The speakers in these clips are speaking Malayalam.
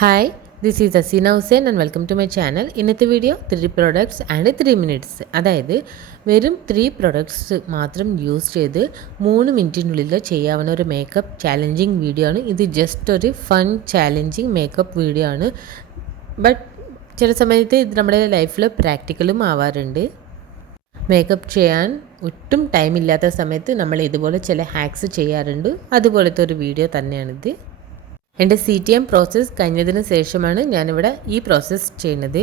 Hi, this is Asina Hussain and welcome to my channel. ഇന്നത്തെ വീഡിയോ 3 products and 3 minutes. അതായത് വെറും 3 products മാത്രം യൂസ് ചെയ്ത് 3 മിനിറ്റിനുള്ളിൽ ചെയ്യാവുന്ന ഒരു മേക്കപ്പ് ചാലഞ്ചിങ് വീഡിയോ ആണ്. ഇത് ജസ്റ്റ് ഒരു ഫൺ ചാലഞ്ചിങ് മേക്കപ്പ് വീഡിയോ ആണ്. ബട്ട് ചില സമയത്ത് ഇത് നമ്മുടെ ലൈഫിൽ പ്രാക്ടിക്കലും ആവാറുണ്ട്. മേക്കപ്പ് ചെയ്യാൻ ഒട്ടും ടൈം ഇല്ലാത്ത സമയത്ത് നമ്മൾ ഇതുപോലെ ചില ഹാക്സ് ചെയ്യാറുണ്ട്. അതുപോലത്തെ ഒരു വീഡിയോ തന്നെയാണിത്. എൻ്റെ CTM പ്രോസസ്സ് കഴിഞ്ഞതിന് ശേഷമാണ് ഞാനിവിടെ ഈ പ്രോസസ്സ് ചെയ്യുന്നത്.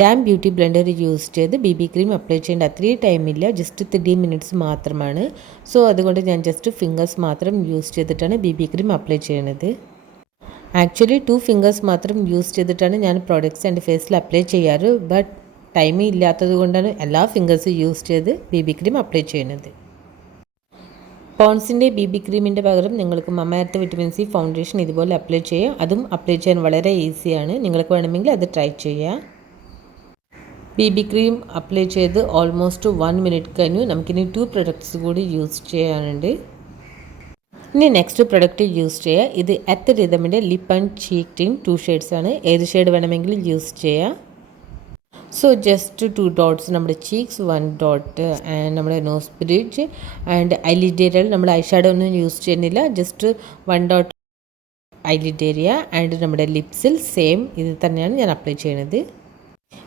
ഡാം ബ്യൂട്ടി ബ്ലെൻഡർ യൂസ് ചെയ്ത് BB ക്രീം അപ്ലൈ ചെയ്യേണ്ട അത്രയും ടൈമില്ല, ജസ്റ്റ് 3 മിനിറ്റ്സ് മാത്രമാണ്. സോ അതുകൊണ്ട് ഞാൻ ജസ്റ്റ് ഫിംഗേഴ്സ് മാത്രം യൂസ് ചെയ്തിട്ടാണ് BB ക്രീം അപ്ലൈ ചെയ്യുന്നത്. ആക്ച്വലി 2 ഫിംഗേഴ്സ് മാത്രം യൂസ് ചെയ്തിട്ടാണ് ഞാൻ പ്രോഡക്റ്റ്സ് എൻ്റെ ഫേസിൽ അപ്ലൈ ചെയ്യാറ്. ബട്ട് ടൈം ഇല്ലാത്തത് കൊണ്ടാണ് എല്ലാ ഫിംഗേഴ്സും യൂസ് ചെയ്ത് BB ക്രീം അപ്ലൈ ചെയ്യുന്നത്. പോൺസിൻ്റെ BB ക്രീമിൻ്റെ പകരം നിങ്ങൾക്ക് മമ്മ എർത്ത് വിറ്റമിൻ C ഫൗണ്ടേഷൻ ഇതുപോലെ അപ്ലൈ ചെയ്യാം. അതും അപ്ലൈ ചെയ്യാൻ വളരെ ഈസിയാണ്. നിങ്ങൾക്ക് വേണമെങ്കിൽ അത് ട്രൈ ചെയ്യാം. BB ക്രീം അപ്ലൈ ചെയ്ത് ഓൾമോസ്റ്റ് 1 മിനിറ്റ് കഴിഞ്ഞു. നമുക്കിനി 2 പ്രൊഡക്ട്സ് കൂടി യൂസ് ചെയ്യാനുണ്ട്. ഇനി നെക്സ്റ്റ് പ്രൊഡക്റ്റ് യൂസ് ചെയ്യുക. ഇത് എർത്ത് റിതമിൻ്റെ lip and cheek tint 2 shades ആണ്. ഏത് ഷെയ്ഡ് വേണമെങ്കിലും യൂസ് ചെയ്യാം. സോ ജസ്റ്റ് 2 ഡോട്ട്സ് നമ്മുടെ ചീക്സ്, 1 ഡോട്ട് ആൻഡ് നമ്മുടെ നോസ് ബ്രിഡ്ജ് ആൻഡ് ഐലിഡ് ഏരിയയിൽ നമ്മൾ ഐ ഷാഡോ ഒന്നും യൂസ് ചെയ്യുന്നില്ല. Just 1 dot eyelid area and നമ്മുടെ ലിപ്സിൽ സെയിം ഇത് തന്നെയാണ് ഞാൻ അപ്ലൈ ചെയ്യുന്നത്.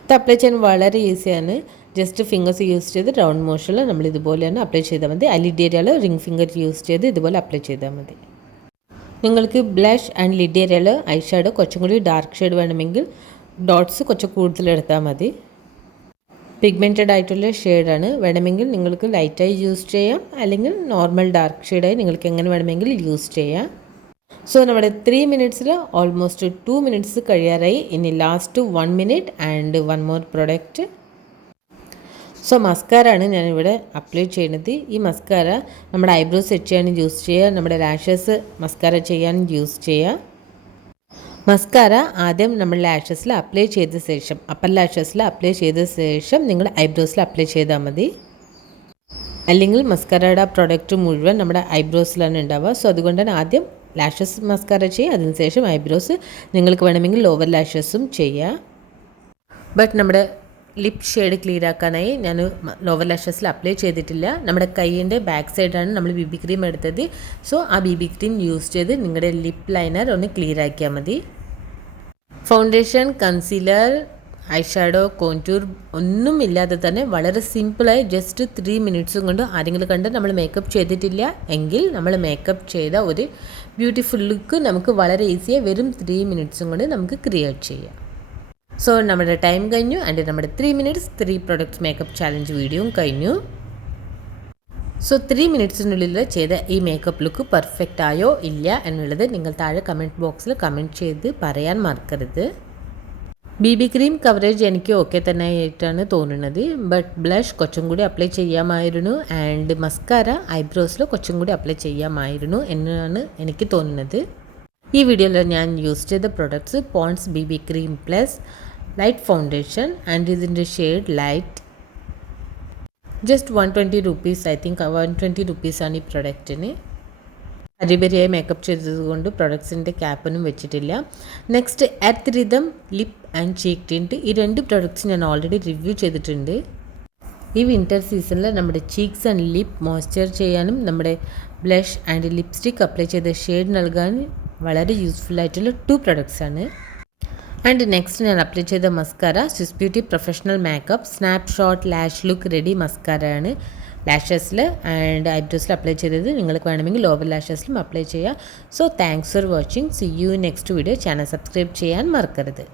ഇത് അപ്ലൈ ചെയ്യാൻ വളരെ ഈസിയാണ്. ജസ്റ്റ് ഫിംഗേഴ്സ് യൂസ് ചെയ്ത് റൗണ്ട് മോഷനിൽ നമ്മൾ ഇതുപോലെ തന്നെ അപ്ലൈ ചെയ്താൽ മതി. ഐലിഡ് ഏരിയയിൽ റിംഗ് ഫിംഗർ യൂസ് ചെയ്ത് ഇതുപോലെ അപ്ലൈ ചെയ്താൽ മതി. നിങ്ങൾക്ക് ബ്ലഷ് ആൻഡ് ലിഡ് ഏരിയയിൽ ഐ ഷാഡോ കുറച്ചും കൂടി ഡാർക്ക് ഷെയ്ഡ് വേണമെങ്കിൽ ഡോട്ട്സ് കുറച്ച് കൂടുതൽ എടുത്താൽ മതി. പിഗ്മെൻറ്റഡ് ആയിട്ടുള്ള ഷെയ്ഡാണ്. വേണമെങ്കിൽ നിങ്ങൾക്ക് ലൈറ്റായി യൂസ് ചെയ്യാം, അല്ലെങ്കിൽ നോർമൽ ഡാർക്ക് ഷെയ്ഡായി നിങ്ങൾക്ക് എങ്ങനെ വേണമെങ്കിൽ യൂസ് ചെയ്യാം. സോ നമ്മുടെ 3 മിനിറ്റ്സിൽ ഓൾമോസ്റ്റ് 2 മിനിറ്റ്സ് കഴിയാറായി. ഇനി last 1 minute and 1 more product. So മസ്കാരാണ് ഞാനിവിടെ അപ്ലൈ ചെയ്യുന്നത്. ഈ മസ്കാര നമ്മുടെ ഐബ്രോസ് സെറ്റ് ചെയ്യാനും യൂസ് ചെയ്യുക, നമ്മുടെ ലാഷസ് മസ്കാര ചെയ്യാനും യൂസ് ചെയ്യുക. മസ്കാര ആദ്യം നമ്മൾ ലാഷസിൽ അപ്ലൈ ചെയ്ത ശേഷം, അപ്പർ ലാഷസിൽ അപ്ലൈ ചെയ്ത ശേഷം നിങ്ങൾ ഐബ്രോസിൽ അപ്ലൈ ചെയ്താൽ മതി. അല്ലെങ്കിൽ മസ്കാരയുടെ പ്രൊഡക്റ്റ് മുഴുവൻ നമ്മുടെ ഐബ്രോസിലാണ് ഉണ്ടാവുക. സോ അതുകൊണ്ട് തന്നെ ആദ്യം ലാഷസ് മസ്കാര ചെയ്യുക, അതിനുശേഷം ഐബ്രോസ്. നിങ്ങൾക്ക് വേണമെങ്കിൽ ലോവർ ലാഷസും ചെയ്യാം. ബട്ട് നമ്മുടെ ലിപ് ഷെയ്ഡ് ക്ലിയർ ആക്കാനായി ഞാൻ ലോവർ ലാഷസിൽ അപ്ലൈ ചെയ്തിട്ടില്ല. നമ്മുടെ കൈയിൻ്റെ ബാക്ക് സൈഡാണ് നമ്മൾ BB ക്രീം എടുത്തത്. സോ ആ BB ക്രീം യൂസ് ചെയ്ത് നിങ്ങളുടെ ലിപ്പ് ലൈനർ ഒന്ന് ക്ലിയർ ആക്കിയാൽ മതി. Foundation, concealer, I shadow, contour ഒന്നും ഇല്ലാതെ തന്നെ വളരെ സിമ്പിളായി ജസ്റ്റ് 3 മിനിറ്റ്സും കൊണ്ട് ആരെങ്കിലും കണ്ട് നമ്മൾ മേക്കപ്പ് ചെയ്തിട്ടില്ല എങ്കിൽ നമ്മൾ മേക്കപ്പ് ചെയ്ത ഒരു ബ്യൂട്ടിഫുൾ ലുക്ക് നമുക്ക് വളരെ ഈസിയായി വെറും 3 മിനിറ്റ്സും കൊണ്ട് നമുക്ക് ക്രിയേറ്റ് ചെയ്യാം. സോ നമ്മുടെ ടൈം കഴിഞ്ഞു ആൻഡ് നമ്മുടെ 3 മിനിറ്റ്സ് 3 പ്രൊഡക്ട്സ് മേക്കപ്പ് ചാലഞ്ച് വീഡിയോയും കഴിഞ്ഞു. സോ 3 മിനിറ്റ്സിനുള്ളിൽ ചെയ്ത ഈ മേക്കപ്പ് ലുക്ക് പെർഫെക്റ്റ് ആയോ ഇല്ല എന്നുള്ളത് നിങ്ങൾ താഴെ കമൻറ്റ് ബോക്സിൽ കമൻറ്റ് ചെയ്ത് പറയാൻ മറക്കരുത്. BB ക്രീം കവറേജ് എനിക്ക് ഓക്കെ തന്നെ ആയിട്ടാണ് തോന്നുന്നത്. ബട്ട് ബ്ലഷ് കുറച്ചും കൂടി അപ്ലൈ ചെയ്യാമായിരുന്നു ആൻഡ് മസ്കാര ഐബ്രോസിൽ കുറച്ചും കൂടി അപ്ലൈ ചെയ്യാമായിരുന്നു എന്നാണ് എനിക്ക് തോന്നുന്നത്. ഈ വീഡിയോയിൽ ഞാൻ യൂസ് ചെയ്ത products Pond's BB cream plus light foundation and ഇതിൻ്റെ shade light. Just 120 rupees, I think 120 rupees-ആണ് ഈ പ്രൊഡക്റ്റിന്. അരിബരിയായി മേക്കപ്പ് ചെയ്തതുകൊണ്ട് പ്രൊഡക്ട്സിൻ്റെ ക്യാപ്പൊന്നും വെച്ചിട്ടില്ല. Next earth rhythm lip and cheek tint. ഈ 2 പ്രൊഡക്ട്സ് ഞാൻ ഓൾറെഡി റിവ്യൂ ചെയ്തിട്ടുണ്ട്. ഈ വിൻ്റർ സീസണിൽ നമ്മുടെ ചീക്സ് ആൻഡ് ലിപ്പ് മോയ്സ്ചർ ചെയ്യാനും നമ്മുടെ ബ്ലഷ് ആൻഡ് ലിപ്സ്റ്റിക് അപ്ലൈ ചെയ്ത ഷെയ്ഡ് നൽകാൻ വളരെ യൂസ്ഫുൾ ആയിട്ടുള്ള 2 പ്രൊഡക്ട്സാണ്. ആൻഡ് നെക്സ്റ്റ് ഞാൻ അപ്ലൈ ചെയ്ത mascara Swiss beauty professional makeup snapshot lash look ready മസ്കാരയാണ്. ലാഷസിൽ ആൻഡ് ഐബ്രോസിൽ അപ്ലൈ ചെയ്തത്. നിങ്ങൾക്ക് വേണമെങ്കിൽ ലോവർ ലാഷസിലും അപ്ലൈ ചെയ്യാം. So thanks for watching. See you next video. Channel subscribe ചെയ്യാൻ മറക്കരുത്.